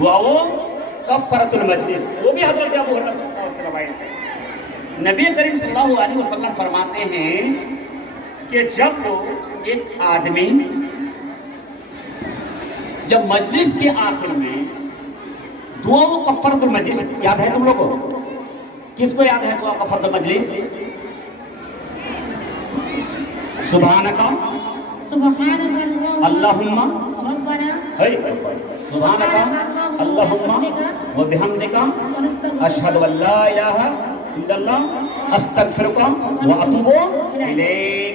دعاؤ کفارۃ المجلس، وہ بھی حضرت ابو ہریرہ سے روایت ہے۔ نبی کریم صلی اللہ علیہ وسلم فرماتے ہیں کہ جب ایک آدمی جب مجلس کے آخر میں دعاؤ کفارۃ المجلس، یاد ہے تم لوگوں کو؟ کس کو یاد ہے دعا کفارۃ المجلس؟ سبحانک اللہم سبحانک اللہم و بحمدک اشہد ان لا الہ الا اللہ استغفرک و اتوب الیک۔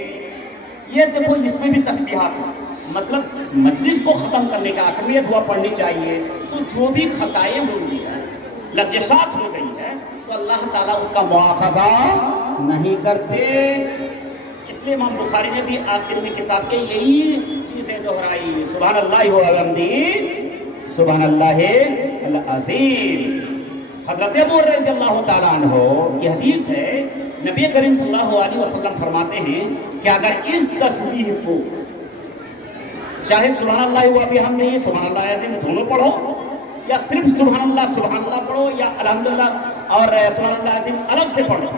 یہ دیکھو اس میں بھی تسبیحات ہیں، مطلب مجلس کو ختم کرنے کا آخر میں یہ دعا پڑھنی چاہیے۔ تو جو بھی خطائیں ہوئی ہیں، لغزشات ہو گئی ہے، تو اللہ تعالیٰ اس کا مواخذہ نہیں کرتے۔ اس لیے امام بخاری نے بھی آخر میں کتاب کے یہی چیزیں دہرائی، سبحان اللہ و بحمدہ سبحان اللہ العظیم۔ حضرت ابو ہریرہ رضی اللہ تعالیٰ عنہ کی حدیث ہے، نبی کریم صلی اللہ علیہ وسلم فرماتے ہیں کہ اگر اس تسبیح کو چاہے سبحان اللہ و بحمدہ سبحان اللہ العظیم دونوں پڑھو، یا صرف سبحان اللہ پڑھو، یا الحمدللہ اور سبحان اللہ العظیم الگ سے پڑھو۔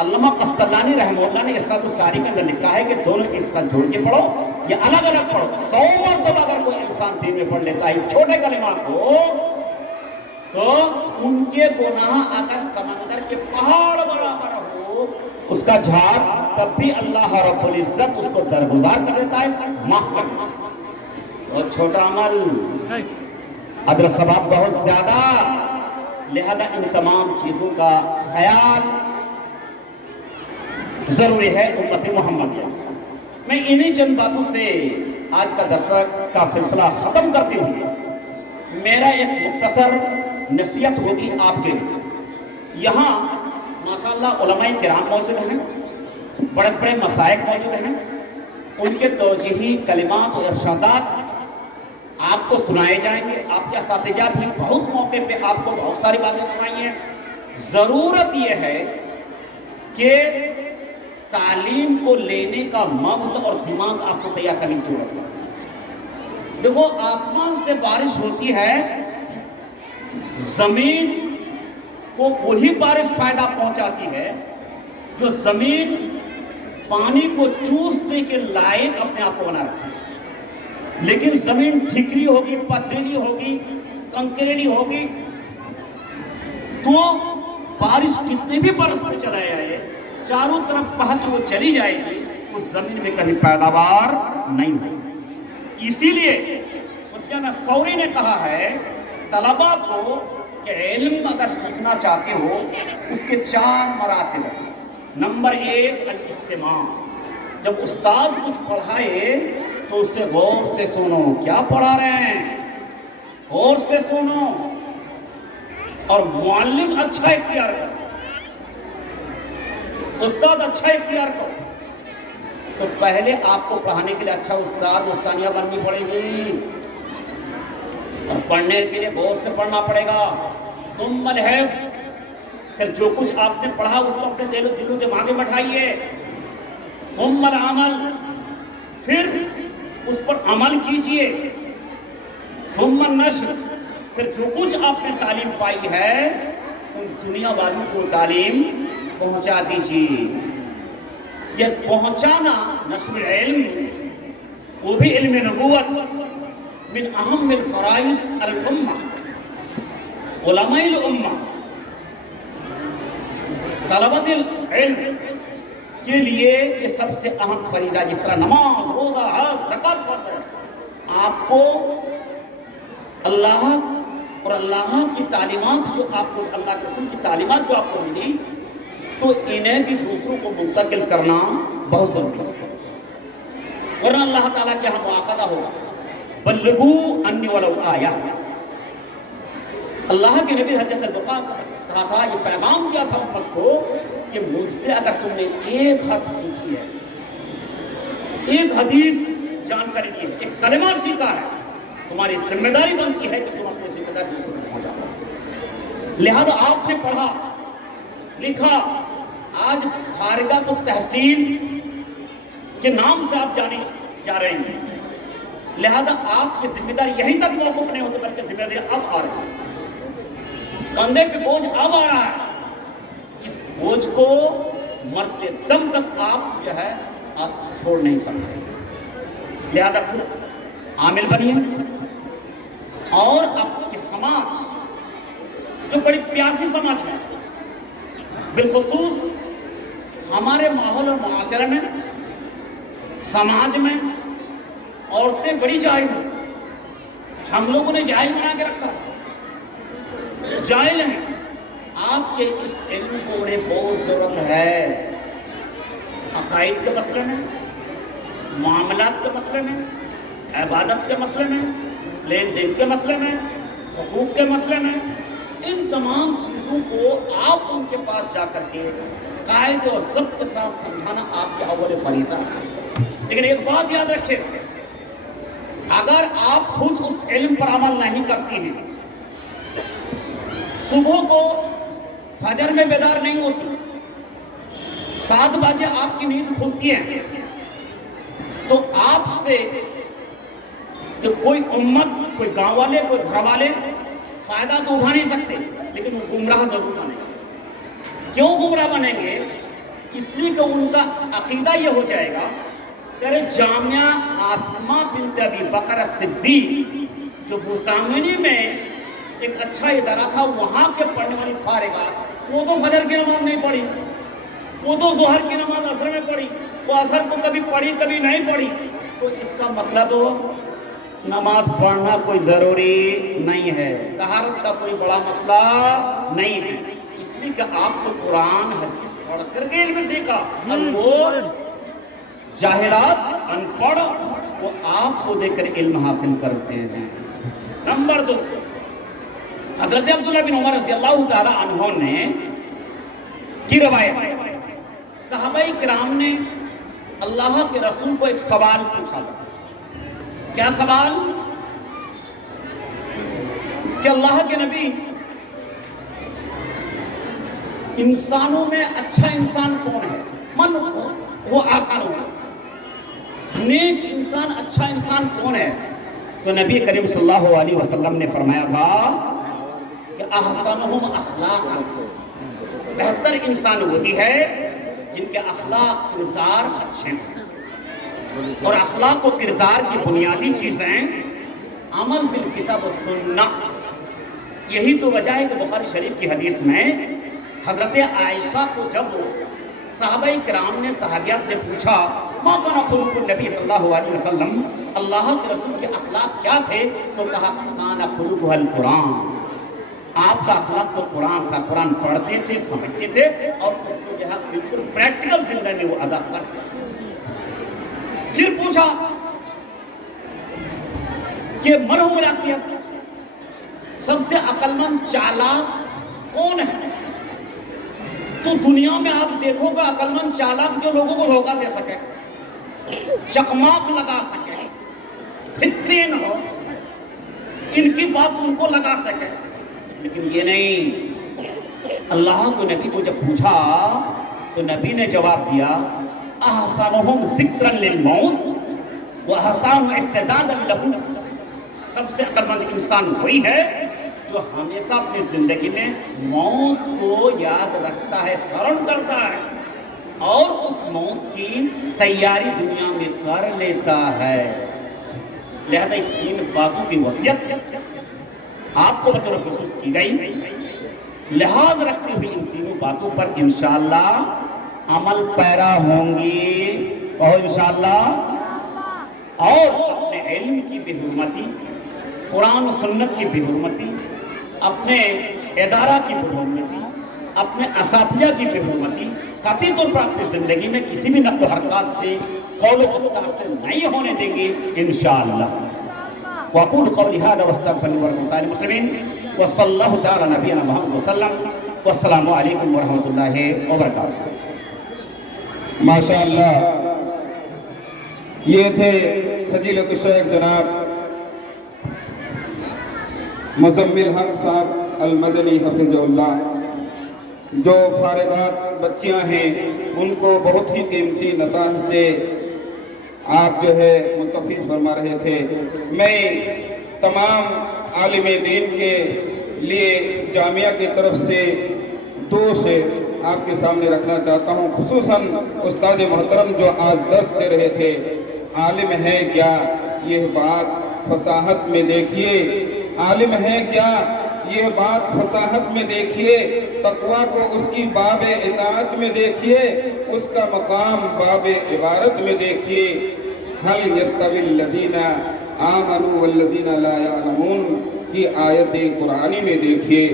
علامہ قسطلانی رحمہ اللہ نے ارشاد الساری کے اندر لکھا ہے کہ دونوں ایک ساتھ جوڑ کے پڑھو یا الگ الگ پڑھو۔ 100 مرتبہ اگر کوئی انسان دن میں پڑھ لیتا ہے چھوٹے کلمات کو، تو ان کے گناہ اگر سمندر کے پہاڑ برابر ہو، اس کا جھاڑ تب بھی اللہ رب العزت اس کو درگزار کر دیتا ہے، معاف کر دیتا ہے۔ اور چھوٹا عمل ادر ثواب بہت زیادہ، لہذا ان تمام چیزوں کا خیال ضروری ہے امت محمدیہ۔ میں انہی چند باتوں سے آج کا درس کا سلسلہ ختم کرتے ہوئے میرا ایک مختصر نصیحت ہوگی آپ کے لیے۔ یہاں ماشاءاللہ علماء کرام موجود ہیں، بڑے بڑے مشائخ موجود ہیں، ان کے توجیہی کلمات و ارشادات آپ کو سنائے جائیں گے۔ آپ کے اساتذہ بھی بہت موقع پہ آپ کو بہت ساری باتیں سنائی ہیں۔ ضرورت یہ ہے کہ تعلیم کو لینے کا مغز اور دماغ آپ کو تیار کرنے کی ضرورت ہے۔ دیکھو آسمان سے بارش ہوتی ہے، زمین کو وہی بارش فائدہ پہنچاتی ہے جو زمین پانی کو چوسنے کے لائق اپنے آپ کو بنا رکھتی ہے۔ لیکن زمین ٹھیکری ہوگی، پتھریلی ہوگی، کنکریلی ہوگی، تو بارش کتنے بھی برس پہ چلا جائے، چاروں طرف بہت وہ چلی جائے گی، اس زمین میں کبھی پیداوار نہیں ہوگی۔ اسی لیے سفیان ثوری نے کہا ہے طلباء کو کہ علم اگر سیکھنا چاہتے ہو اس کے 4 مراتب ہیں۔ نمبر 1 الاستماع، جب استاد کچھ پڑھائے تو اسے غور سے سنو، کیا پڑھا رہے ہیں غور سے سنو، اور معلم اچھا اختیار کرو، استاد اچھا اختیار کرو۔ تو پہلے آپ کو پڑھانے کے لیے اچھا استاد استانیہ بننی پڑے گی، اور پڑھنے کے لیے غور سے پڑھنا پڑے گا۔ ثم الحفظ، پھر جو کچھ آپ نے پڑھا اس کو اپنے دل و دماغ میں بٹھائیے۔ ثم العمل، پھر اس پر عمل کیجئے۔ ثم النشر، پھر جو کچھ آپ نے تعلیم پائی ہے ان دنیا والوں کو تعلیم پہنچا دیجیے۔ یہ پہنچانا نشر علم، وہ بھی علم نبوت، من اہم الفرائض الامہ، علماء الامہ، طلبۃ العلم کے لیے یہ سب سے اہم فریضہ، جس طرح نماز، روزہ، حج، زکوٰۃ فرض ہے۔ آپ کو اللہ اور اللہ کی تعلیمات جو آپ کو، اللہ کے رسول کی تعلیمات جو آپ کو ملی، تو انہیں بھی دوسروں کو منتقل کرنا بہت ضروری ہے، ورنہ اللہ تعالیٰ کے ہم مواخذہ ہوگا۔ بلغوا انی ولو آیہ، اللہ کے نبی حجۃ الوداع کہا تھا، یہ پیغام دیا تھا امت کو کہ مجھ سے اگر تم نے ایک حرف سیکھی ہے، ایک حدیث جانکاری دی ہے، ایک کلمہ سیکھا ہے، تمہاری ذمہ داری بنتی ہے کہ تم اپنی ذمہ داری دوسروں کو پہنچاؤ۔ لہذا آپ نے پڑھا لکھا، آج خارجہ تو تحصیل کے نام سے آپ جانے جا رہے ہیں، لہذا آپ کی ذمہ داری یہیں تک موقف نہیں ہوتے، بلکہ ذمہ داری اب آ رہی ہے، کندھے پہ بوجھ اب آ رہا ہے. اس بوجھ کو مرتے دم تک آپ جو ہے آپ چھوڑ نہیں سکتے. لہذا خود عامل بنیے اور آپ کے سماج جو بڑی پیاسی سماج ہے، بالخصوص ہمارے ماحول اور معاشرے میں، سماج میں عورتیں بڑی جاہل ہیں. ہم لوگوں نے جاہل بنا کے رکھا، جاہل ہیں. آپ کے اس علم کو انہیں بہت ضرورت ہے. عقائد کے مسئلے میں، معاملات کے مسئلے میں، عبادت کے مسئلے میں، لین دین کے مسئلے میں، حقوق کے مسئلے میں، ان تمام چیزوں کو آپ ان کے پاس جا کر کے قاعدے اور ضبط کے ساتھ سمجھانا آپ کے اول فریضہ ہے. لیکن ایک بات یاد رکھیں، اگر آپ خود اس علم پر عمل نہیں کرتی ہیں، صبح کو فجر میں بیدار نہیں ہوتی، 7 بجے آپ کی نیند کھلتی ہے، تو آپ سے کوئی امت، کوئی گاؤں والے، کوئی گھر والے فائدہ تو اٹھا نہیں سکتے، لیکن وہ گمراہ ضرور بنیں گے. کیوں گمراہ بنیں گے؟ اس لیے کہ ان کا عقیدہ یہ ہو جائے گا کہ جامعہ آسماء بنت ابی بکر صدیق جو بوسامنی میں ایک اچھا ادارہ تھا، وہاں کے پڑھنے والی فارغات، وہ تو فجر کی نماز نہیں پڑھی، وہ تو ظہر کی نماز عصر میں پڑھی، وہ عصر کو کبھی پڑھی کبھی نہیں پڑھی. تو اس کا مطلب نماز پڑھنا کوئی ضروری نہیں ہے، طہارت کا کوئی بڑا مسئلہ نہیں ہے. اس لیے کہ آپ تو قرآن حدیث پڑھ کر کے علم سیکھا، اور وہ جاہلات، ان پڑھ، وہ آپ کو دیکھ کر علم حاصل کرتے ہیں. نمبر 2، حضرت عبداللہ بن عمر رضی اللہ تعالی عنہ نے کی روایت، صحابہ کرام نے اللہ کے رسول کو ایک سوال پوچھا تھا. کیا سوال؟ کہ اللہ کے نبی، انسانوں میں اچھا انسان کون ہے؟ من وہ آسان ہوگا، نیک انسان، اچھا انسان کون ہے؟ تو نبی کریم صلی اللہ علیہ وسلم نے فرمایا تھا کہ احسنہم اخلاقا، بہتر انسان وہی ہے جن کے اخلاق، کردار اچھے ہیں. اور اخلاق و کردار کی بنیادی چیزیں عمل بالکتاب و سنہ. یہی تو وجہ ہے کہ بخاری شریف کی حدیث میں حضرت عائشہ کو جب صحابہ کرام نے، صحابیات نے پوچھا ما کان خلق النبی صلی اللہ علیہ وسلم، اللہ کے رسول کے اخلاق کیا تھے، تو کہا کان خلقہ القرآن، آپ کا اخلاق تو قرآن تھا. قرآن پڑھتے تھے، سمجھتے تھے، اور اس کو جو ہے بالکل پریکٹیکل زندگی میں وہ ادا کرتے تھے. پھر پوچھا کہ من هو الاقیس، سب سے عقل مند چالاک کون ہے؟ تو دنیا میں آپ دیکھو گے عقل مند چالاک جو لوگوں کو دھوکہ دے سکے، چکماک لگا سکے، فتین ہو، ان کی بات ان کو لگا سکے. لیکن یہ نہیں. اللہ کو نبی کو جب پوچھا تو نبی نے جواب دیا احسنہم ذکرا للموت واحسن استعدادا لہ، سب سے عقل مند انسان وہی ہے جو ہمیشہ اپنی زندگی میں موت کو یاد رکھتا ہے، سرن کرتا ہے، اور اس موت کی تیاری دنیا میں کر لیتا ہے. لہذا اس 3 باتوں کی وصیت آپ کو بطور خصوص کی گئی. لحاظ رکھتے ہوئے ان 3 باتوں پر انشاءاللہ عمل پیرا ہوں گی، اور انشاءاللہ، اور اپنے علم کی بے حرمتی، قرآن و سنت کی بے حرمتی، اپنے ادارہ کی بے حرمتی، اپنے اساتذہ کی بے حرمتی قطعی طور پر اپنی زندگی میں کسی بھی نقل و حرکات سے، قول و گفتار سے نہیں ہونے دیں گے انشاءاللہ. وَأَقُولُ قَوْلِي هَذَا وَأَسْتَغْفِرُ اللَّهَ لَكُمْ وَلِسَائِرِ الْمُسْلِمِينَ وَصَلَّى اللَّهُ تَعَالَى عَلَى نَبِيِّنَا مُحَمَّدٍ وَسَلَّمَ وَالسَّلَامُ عَلَيْكُمْ وَرَحْمَةُ اللَّهِ وَبَرَكَاتُهُ. ماشاءاللہ، یہ تھے فضیلت الشیخ جناب مزمل حق صاحب المدنی حفظ اللہ، جو فارغات بچیاں ہیں ان کو بہت ہی قیمتی نصائح سے آپ جو ہے مستفیض فرما رہے تھے، میں تمام عالم دین کے لیے جامعہ کی طرف سے دو شعر آپ کے سامنے رکھنا چاہتا ہوں، خصوصاً استاد محترم جو آج درس دے رہے تھے۔ عالم ہے کیا یہ بات فصاحت میں دیکھیے، عالم ہے کیا یہ بات فصاحت میں دیکھیے، تقویٰ کو اس کی باب اطاعت میں دیکھیے، اس کا مقام باب عبارت میں دیکھیے۔ هل يستوي الذين آمنوا والذين لا يعلمون کی آیت قرآنی میں دیکھیے۔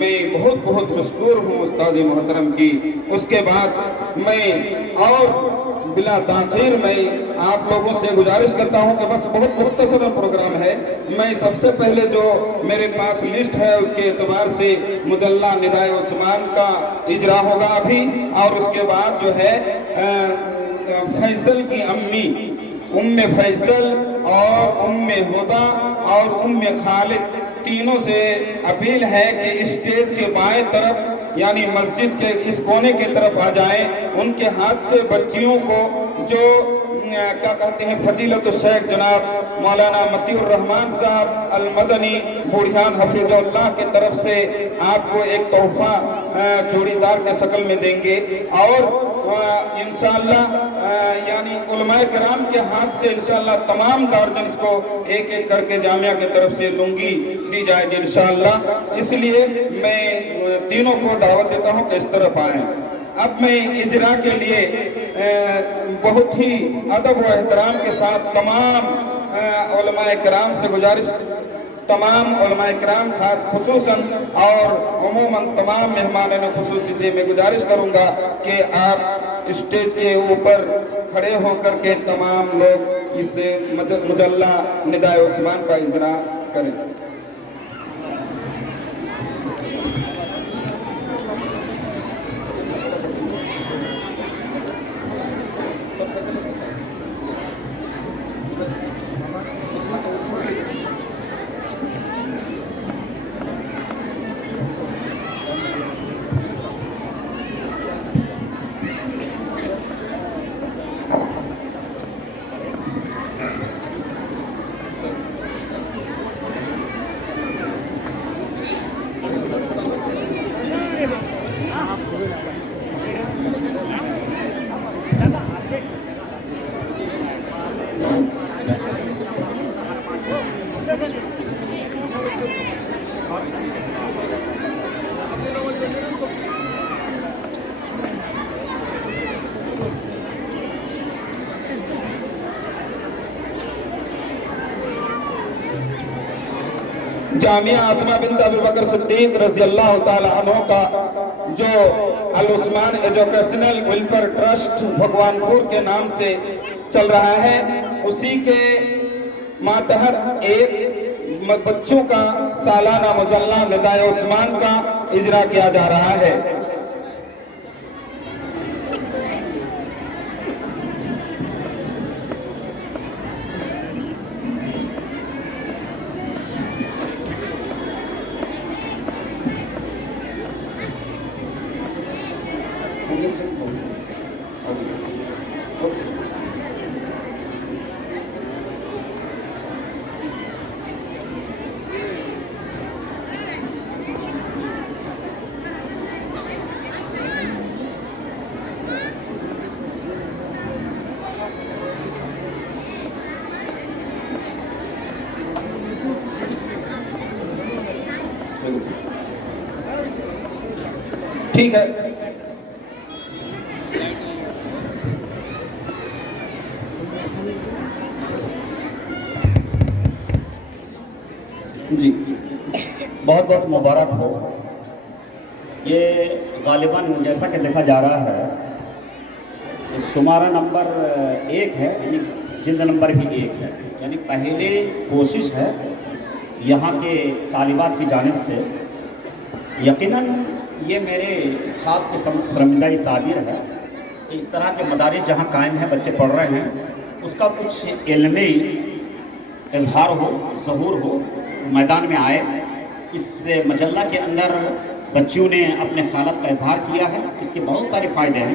میں بہت بہت مشکور ہوں استاد محترم کی۔ اس کے بعد میں اور بلا تاخیر میں آپ لوگوں سے گزارش کرتا ہوں کہ بس بہت مختصر پروگرام ہے، میں سب سے پہلے جو میرے پاس لسٹ ہے اس کے اعتبار سے مجلہ ندائے عثمان کا اجرا ہوگا ابھی، اور اس کے بعد جو ہے فیصل کی امی ام فیصل اور ام ہدا اور ام خالد تینوں سے اپیل ہے کہ اسٹیج کے بائیں طرف یعنی مسجد کے اس کونے کے طرف آ جائیں۔ ان کے ہاتھ سے بچیوں کو جو کیا کہتے ہیں فضیلت الشیخ جناب مولانا مطیع الرحمن صاحب المدنی بوڑھیان حفظ اللہ کی طرف سے آپ کو ایک تحفہ چوڑی دار کے شکل میں دیں گے، اور انشاءاللہ یعنی علماء کرام کے ہاتھ سے انشاءاللہ تمام گارجنز کو ایک ایک کر کے جامعہ کی طرف سے لنگی دی جائے گی انشاءاللہ۔ اس لیے میں تینوں کو دعوت دیتا ہوں کہ اس طرف آئیں۔ اب میں اجرا کے لیے بہت ہی ادب و احترام کے ساتھ تمام علماء کرام سے گزارش، تمام علماء کرام خاص خصوصاً اور عموماً تمام مہمانوں خصوصی سے میں گزارش کروں گا کہ آپ اسٹیج کے اوپر کھڑے ہو کر کے تمام لوگ اس مجلہ ندائے عثمان کا اجرا کریں۔ جامعہ عاصمہ بنت ابی بکر صدیق رضی اللہ تعالی عنہ کا جو العثمان ایجوکیشنل ویلفیئر ٹرسٹ بھگوان پور کے نام سے چل رہا ہے، اسی کے ماتحت ایک بچوں کا سالانہ مجلہ ندائے عثمان کا اجرا کیا جا رہا ہے۔ ٹھیک ہے، جی بہت بہت مبارک ہو۔ یہ غالباً جیسا کہ دیکھا جا رہا ہے شمارہ نمبر 1 ہے، یعنی جلد نمبر بھی 1 ہے، یعنی پہلے کوشش ہے یہاں کے طالبات کی جانب سے۔ یقیناً یہ میرے ساتھ کے شرمندہ یہ تعبیر ہے کہ اس طرح کے مدارس جہاں قائم ہیں، بچے پڑھ رہے ہیں، اس کا کچھ علمی اظہار ہو، ظہور ہو، میدان میں آئے۔ اس مجلہ کے اندر بچیوں نے اپنے حالت کا اظہار کیا ہے، اس کے بہت سارے فائدے ہیں۔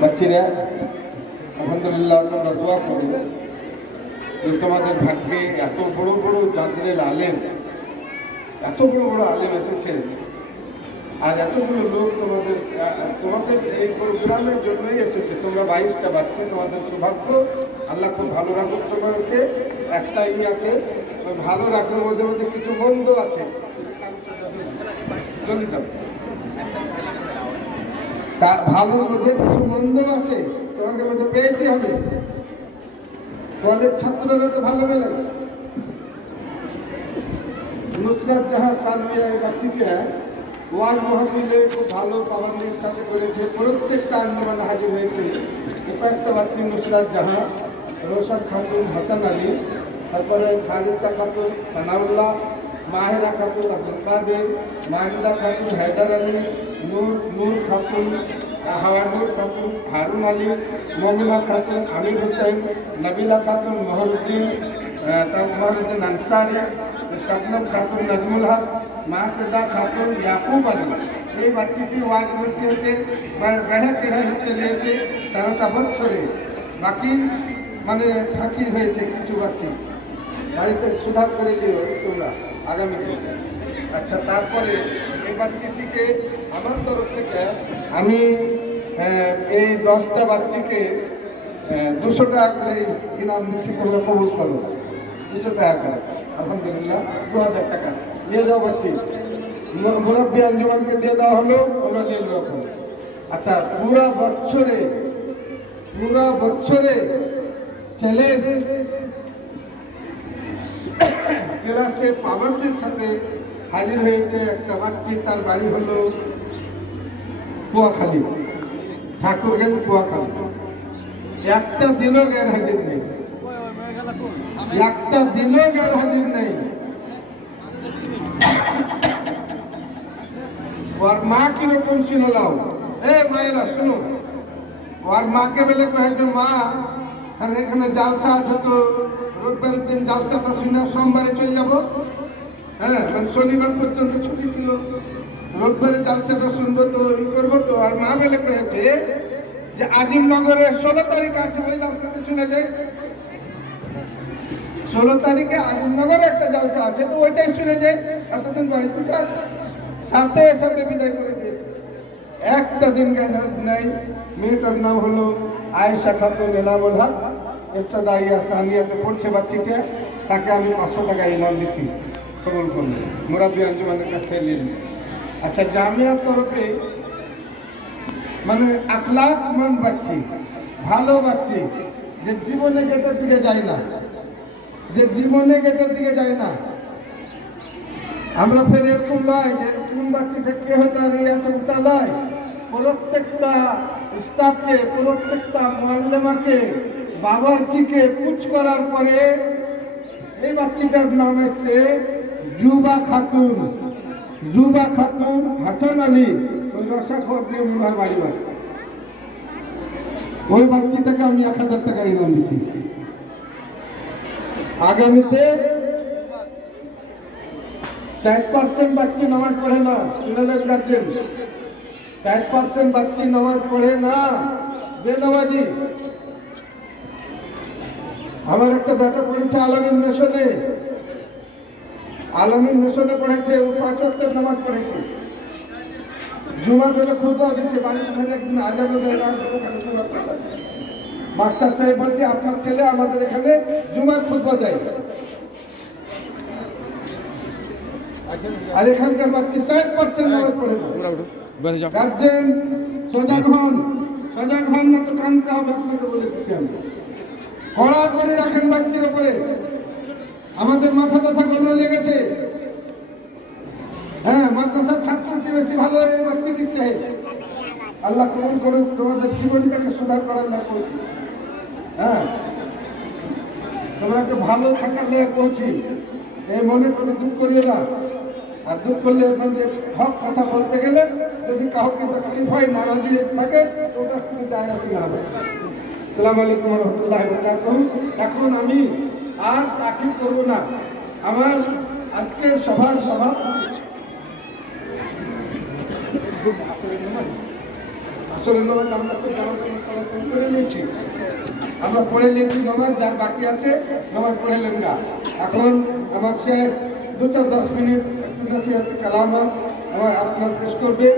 বাচ্চারা আলহামদুলিল্লাহ তোমরা দোয়া করবে যে তোমাদের ভাগ্যে এত বড় বড় জাদরেল আলেম, এত বড় বড় আলেম এসেছে, আর এতগুলো লোক তোমাদের এই প্রোগ্রামের জন্যই এসেছে। তোমরা 22টা বাচ্চা, তোমাদের সৌভাগ্য। আল্লাহ খুব ভালো রাখুক তোমাদেরকে। একটা আছে, ওই ভালো রাখার মধ্যে মধ্যে কিছু মন্দ আছে। ভালোর মধ্যে কিছু মন্দ আছে, তোমাদের মধ্যে পেয়েছি আমি। কলেজ ছাত্ররা তো ভালো পেলে। নুসরাত জাহাঁ সানভিয়া এই বাচ্চিটা ওয়াজ মাহফিলে খুব ভালো পাবন্দির সাথে করেছে, প্রত্যেকটা আন্দোলনে হাজির হয়েছে। কয়েকটা বাচ্চি নুসরাত জাহাঁ, রোশন খাতুন, হাসান আলী, তারপরে খালিসা খাতুন, সানাউল্লাহ, মাহেরা খাতুন, আব্দুল কাদের, মাজিদা খাতুন, হায়দার আলী, নূর খাতুন, হাওয়া নূর খাতুন, হারুন আলী, মমিনা খাতুন, আমির হোসেন, নবিলা খাতুন, মহরুদ্দিন আনসারি, শবনম খাতুন, নজমুল হক, মাসেদা খাতুন, ইয়াকুব আলী। এই বাচ্চাটি ওয়াজ নসিহতে বেড়া চেড়া হিসেবে নিয়েছে সারাটা বছরে। বাকি মানে ফাঁকি হয়েছে কিছু বাচ্চা, বাড়িতে সুধার করে দিও তোমরা আগামী দিনে। আচ্ছা, তারপরে এই বাচ্চাটিকে আমার তরফ থেকে আমি এই 10টা বাচ্চাকে 200 টাকা করে ইনাম দিচ্ছি, তোমরা কবুল করো। 200 টাকা করে, আলহামদুলিল্লাহ 2000 টাকা নিয়ে যাও বাচ্চি। মুরব্বী আঞ্জুমানকে দিয়ে দেওয়া হলো, ওরা নিয়ে যাও এখন। আচ্ছা, পুরা বছরে ছেলে ক্লাসে পাবন্দির সাথে হাজির হয়েছে একটা বাচ্চি। তার বাড়ি হলো কুয়াখালী, ঠাকুরগঞ্জ কুয়াখালী। একটা দিনও গের হাজির নেই, একটা দিনও গের হাজির নেই। ওর মা কিরকম শুনলাম, মায়েরা শুনো, ওর মাকে বলে কয়েছে, মা আর এখানে জালসা আছে, তো রোববারের দিন জালসাটা শুনে সোমবারে চলে যাবো। হ্যাঁ, মানে শনিবার পর্যন্ত ছুটি ছিল, রোববারে জালসাটা শুনবো, তো ই করবো। তো আর মা বলে কয়েছে যে আজিমনগরে 16 তারিখ আছে, ওই জালসাতে শুনে যাইস। 16 তারিখে আজিমনগরে একটা জালসা আছে, তো ওইটাই শুনে যাইস। এতদিন বাড়িতে থাক, সাথে বিদায় করে দিয়েছে। একটা দিন নাই। মেয়েটার নাম হলো আয়েশা খাতুন এনামুল হক, ইবতদাইয়া সানিয়াতে পড়ছে বাচ্চিতে। তাকে আমি 500 টাকা ইনাম দিচ্ছি, কবুল করুন। মুরাব্বি আঞ্জুমানের কাছ থেকে নিন। আচ্ছা, জামিয়ার তরফে মানে আখলাকমান বাচ্চি, ভালো বাচ্চি, যে জীবনে গেটের দিকে যায় না, যে জীবনে গেটের দিকে যায় না। আমরা ফের এরকম নয় যে কোন বাচ্চিটা কে হয়তো দাঁড়িয়ে আছে ওটা নয়। প্রত্যেকটা স্টাফকে, প্রত্যেকটা মুআল্লিমাকে, বাবরচিকে পুছ করার পরে এই বাচ্চিটার নাম এসছে জুবা খাতুন। জুবা খাতুন হাসান আলী, ওই রসাখোয়া দিয়ে মনে হয় বাড়ি বাড়ি। ওই বাচ্চিটাকে আমি 1000 টাকা ইনাম দিচ্ছি। আগামীতে 60% বাচ্চি নামাজ পড়ে না, শুনলেন গার্জেন? 60% বাচ্চি নামাজ পড়ে না, বেনামাজি। আমার একটা বেটা পড়েছে আলামিন মিশনে, আলামিন মিশনে পড়েছে, ও 5 ওয়াক্তের নামাজ পড়েছে। জুমার বেলা খুতবা দিচ্ছে, বাড়িতে ফেলে একদিন আজানও দেয় না, ওখানে জুমার কথা দিচ্ছে। মাস্টার সাহেব বলছে আপনার ছেলে আমাদের এখানে জুমার খুতবা দেয়, আর এখানকার বাচ্চা 60% নামাজ পড়ে না। গার্জেন সজাগ হন, সজাগ হন না তো কানতে হবে, আপনাকে বলে দিচ্ছি আমি। কড়া করে রাখেন বাচ্চার উপরে। আমাদের মাথা ব্যথা গরমে লেগেছে। হ্যাঁ, মাদ্রাসার ছাত্রটি বেশি ভালো এই বাচ্চাটি চাই। আল্লাহ কবুল করুক, তোমাদের জীবনটাকে সুধার করার লাভ করছি। হ্যাঁ, তোমরা তো ভালো থাকার লেগে পৌঁছি, এই মনে করে দুঃখ করিও না। আর দুঃখ করলে আপনাদের হক কথা বলতে গেলে যদি কাউকে তকলিফ হয়, নারাজি থাকে, ওটা কোনো যায় আসে না। আসসালামু আলাইকুম রহমতুল্লাহ বরকাতুহু। এখন আমি আর তাকিদ করব না। আমার আজকের সভার আসলে নামাজ আমরা তো করে নিয়েছি, আমরা পড়ে নিয়েছি নামাজ। যার বাকি আছে নামাজ পড়ে লেঙ্গা। এখন আমার সে 2-10 মিনিট একটু নসিহত কালাম আমার আপনার পেশ করবে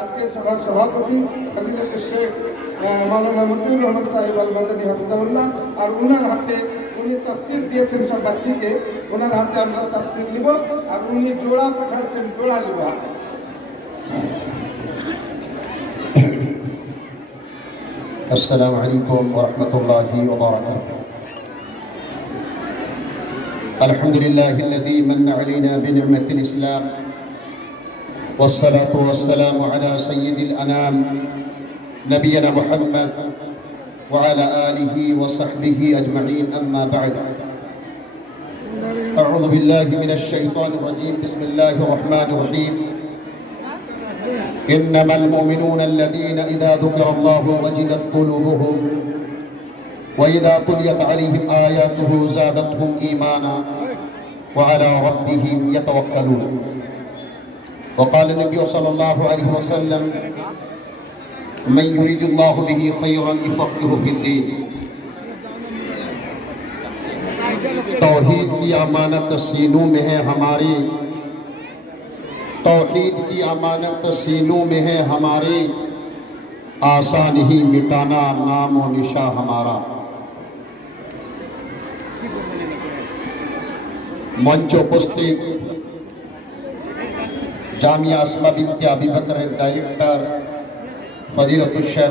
আজকের সভার সভাপতি ফজিলতুল শেখ মাওলানা মতিউর রহমান সাহেব আল মাদানী হাফিজাহুল্লাহ। আর ওনার হাতে, উনি তাফসির দিয়েছেন সব বাচ্চিকে, ওনার হাতে আমরা তাফসির নিব। আর উনি জোড়া পাঠাচ্ছেন, জোড়া নিব হাতে। السلام عليكم ورحمة الله وبركاته. الحمد لله الذي من علينا بنعمة الإسلام، والصلاة والسلام على سيد الأنام نبينا محمد وعلى آله وصحبه أجمعين. أما بعد، أعوذ بالله من الشيطان الرجيم. بسم الله الرحمن الرحيم. إنما المؤمنون الذين إذا ذكر الله وجلت قلوبهم وإذا تليت عليهم آياته زادتهم إيمانا وعلى ربهم يتوكلون. وقال النبي صلى الله عليه وسلم: من يريد الله به خيرا يفقهه في الدين. توحید کی امانت سینوں میں ہے ہماری، توحید کی امانت سینوں میں ہے ہمارے، آسان ہی مٹانا نام و نشاں ہمارا۔ মঞ্চ উপস্থিত জামিয়া আসমা বিনতে আবি বকরের ডাইরেক্টর ফজিলতুল শেখ